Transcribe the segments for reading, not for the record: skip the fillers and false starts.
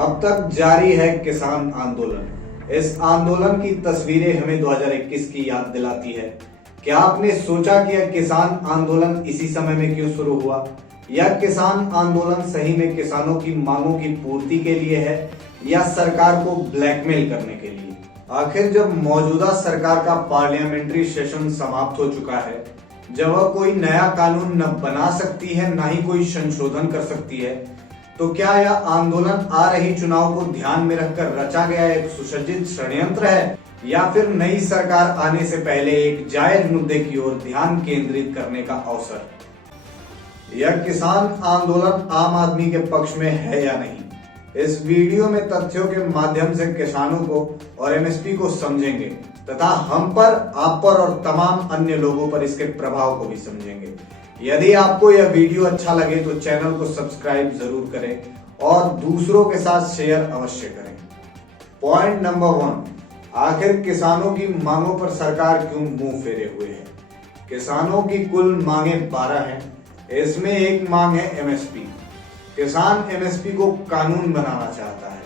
अब तक जारी है किसान आंदोलन। इस आंदोलन की तस्वीरें हमें 2021 की याद दिलाती है। क्या आपने सोचा कि यह किसान आंदोलन इसी समय में क्यों शुरू हुआ? यह किसान आंदोलन सही में किसानों की मांगों की पूर्ति के लिए है या सरकार को ब्लैकमेल करने के लिए? आखिर जब मौजूदा सरकार का पार्लियामेंट्री सेशन समाप्त हो चुका है, जब वह कोई नया कानून न बना सकती है न ही कोई संशोधन कर सकती है, तो क्या यह आंदोलन आ रही चुनाव को ध्यान में रखकर रचा गया एक सुसज्जित षड्यंत्र है या फिर नई सरकार आने से पहले एक जायज मुद्दे की ओर ध्यान केंद्रित करने का अवसर? यह किसान आंदोलन आम आदमी के पक्ष में है या नहीं, इस वीडियो में तथ्यों के माध्यम से किसानों को और एमएसपी को समझेंगे तथा हम पर, आप पर और तमाम अन्य लोगों पर इसके प्रभाव को भी समझेंगे। यदि आपको यह वीडियो अच्छा लगे तो चैनल को सब्सक्राइब जरूर करें और दूसरों के साथ शेयर अवश्य करें। पॉइंट नंबर 1, आखिर किसानों की मांगों पर सरकार क्यों मुंह फेरे हुए है? किसानों की कुल मांगे 12 हैं। इसमें एक मांग है एमएसपी। किसान एमएसपी को कानून बनाना चाहता है।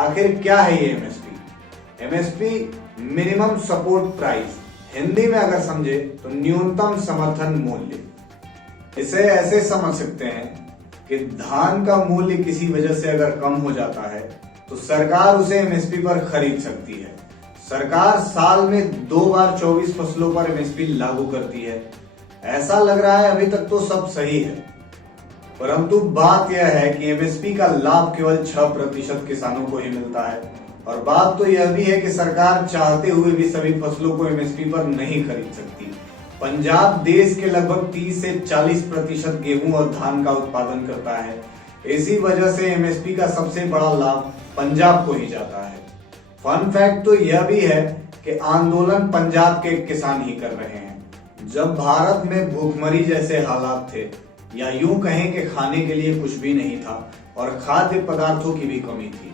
आखिर क्या है ये MSP? MSP minimum support price, Hindi में अगर समझे तो न्यूनतम समर्थन मूल्य। इसे ऐसे समझ सकते हैं कि धान का मूल्य किसी वजह से अगर कम हो जाता है तो सरकार उसे एमएसपी पर खरीद सकती है। सरकार साल में 2 बार 24 फसलों पर एमएसपी लागू करती है। ऐसा लग रहा है अभी तक तो सब सही है, परंतु बात यह है कि एमएसपी का लाभ केवल 6% किसानों को ही मिलता है। और बात तो यह भी है कि सरकार चाहते हुए भी सभी फसलों को एमएसपी पर नहीं खरीद सकती। पंजाब देश के लगभग 30 से 40% गेहूं और धान का उत्पादन करता है। इसी वजह से एमएसपी का सबसे बड़ा लाभ पंजाब को ही जाता है। फन फैक्ट तो यह भी है कि आंदोलन पंजाब के किसान ही कर रहे हैं। जब भारत में भूखमरी जैसे हालात थे या यूं कहें कि खाने के लिए कुछ भी नहीं था और खाद्य पदार्थों की भी कमी थी,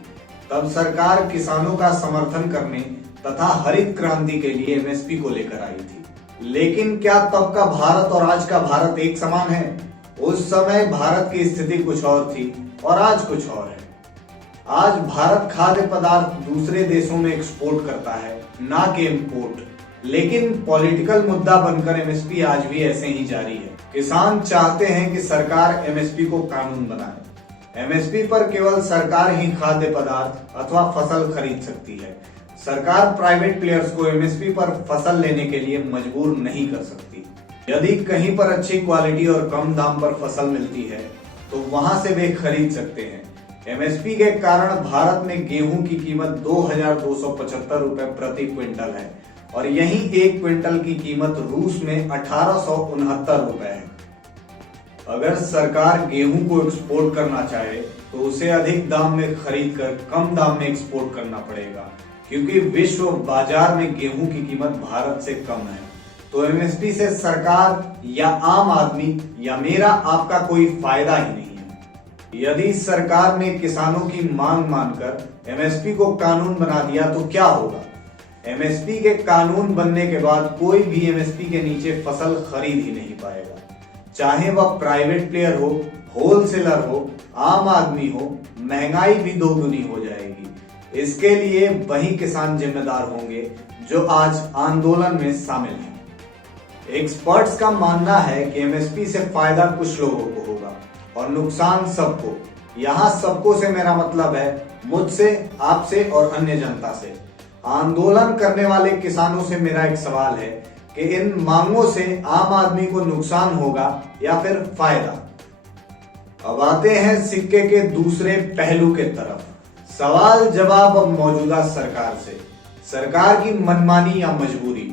तब सरकार किसानों का समर्थन करने तथा हरित क्रांति के लिए एमएसपी को लेकर आई थी। लेकिन क्या तब का भारत और आज का भारत एक समान है? उस समय भारत की स्थिति कुछ और थी और आज कुछ और है। आज भारत खाद्य पदार्थ दूसरे देशों में एक्सपोर्ट करता है, ना कि इंपोर्ट। लेकिन पॉलिटिकल मुद्दा बनकर एमएसपी आज भी ऐसे ही जारी है। किसान चाहते हैं कि सरकार एमएसपी को कानून बनाए। एमएसपी पर केवल सरकार ही खाद्य पदार्थ अथवा फसल खरीद सकती है। सरकार प्राइवेट प्लेयर्स को एमएसपी पर फसल लेने के लिए मजबूर नहीं कर सकती। यदि कहीं पर अच्छी क्वालिटी और कम दाम पर फसल मिलती है तो वहां से वे खरीद सकते हैं। एमएसपी के कारण भारत में गेहूं की कीमत 2275 रुपए प्रति क्विंटल है और यही 1 क्विंटल की कीमत रूस में 1869 रुपए है। अगर सरकार गेहूं को एक्सपोर्ट करना चाहे तो उसे अधिक दाम में खरीद कर कम दाम में एक्सपोर्ट करना पड़ेगा, क्योंकि विश्व बाजार में गेहूं की कीमत भारत से कम है। तो एमएसपी से सरकार या आम आदमी या मेरा आपका कोई फायदा ही नहीं है। यदि सरकार ने किसानों की मांग मानकर एमएसपी को कानून बना दिया तो क्या होगा? एमएसपी के कानून बनने के बाद कोई भी एमएसपी के नीचे फसल खरीद ही नहीं पाएगा, चाहे वह प्राइवेट प्लेयर हो, होलसेलर हो, आम आदमी हो। महंगाई भी दोगुनी हो जाएगी। इसके लिए वही किसान जिम्मेदार होंगे जो आज आंदोलन में शामिल हैं। एक्सपर्ट्स का मानना है कि एमएसपी से फायदा कुछ लोगों को होगा और नुकसान सबको। यहां सबको से मेरा मतलब है मुझसे, आपसे और अन्य जनता से। आंदोलन करने वाले किसानों से मेरा एक सवाल है कि इन मांगों से आम आदमी को नुकसान होगा या फिर फायदा? अब आते हैं सिक्के के दूसरे पहलू के तरफ। सवाल जवाब अब मौजूदा सरकार से। सरकार की मनमानी या मजबूरी?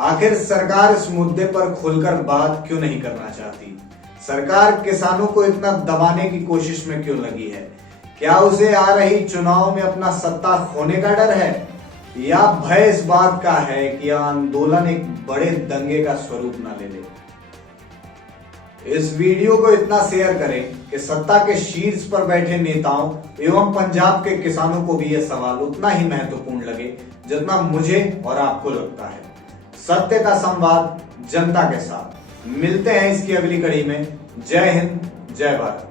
आखिर सरकार इस मुद्दे पर खुलकर बात क्यों नहीं करना चाहती? सरकार किसानों को इतना दबाने की कोशिश में क्यों लगी है? क्या उसे आ रही चुनाव में अपना सत्ता खोने का डर है या भय इस बात का है कि आंदोलन एक बड़े दंगे का स्वरूप न ले ले? इस वीडियो को इतना शेयर करें कि सत्ता के शीर्ष पर बैठे नेताओं एवं पंजाब के किसानों को भी यह सवाल उतना ही महत्वपूर्ण लगे जितना मुझे और आपको लगता है। सत्य का संवाद जनता के साथ। मिलते हैं इसकी अगली कड़ी में। जय हिंद, जय भारत।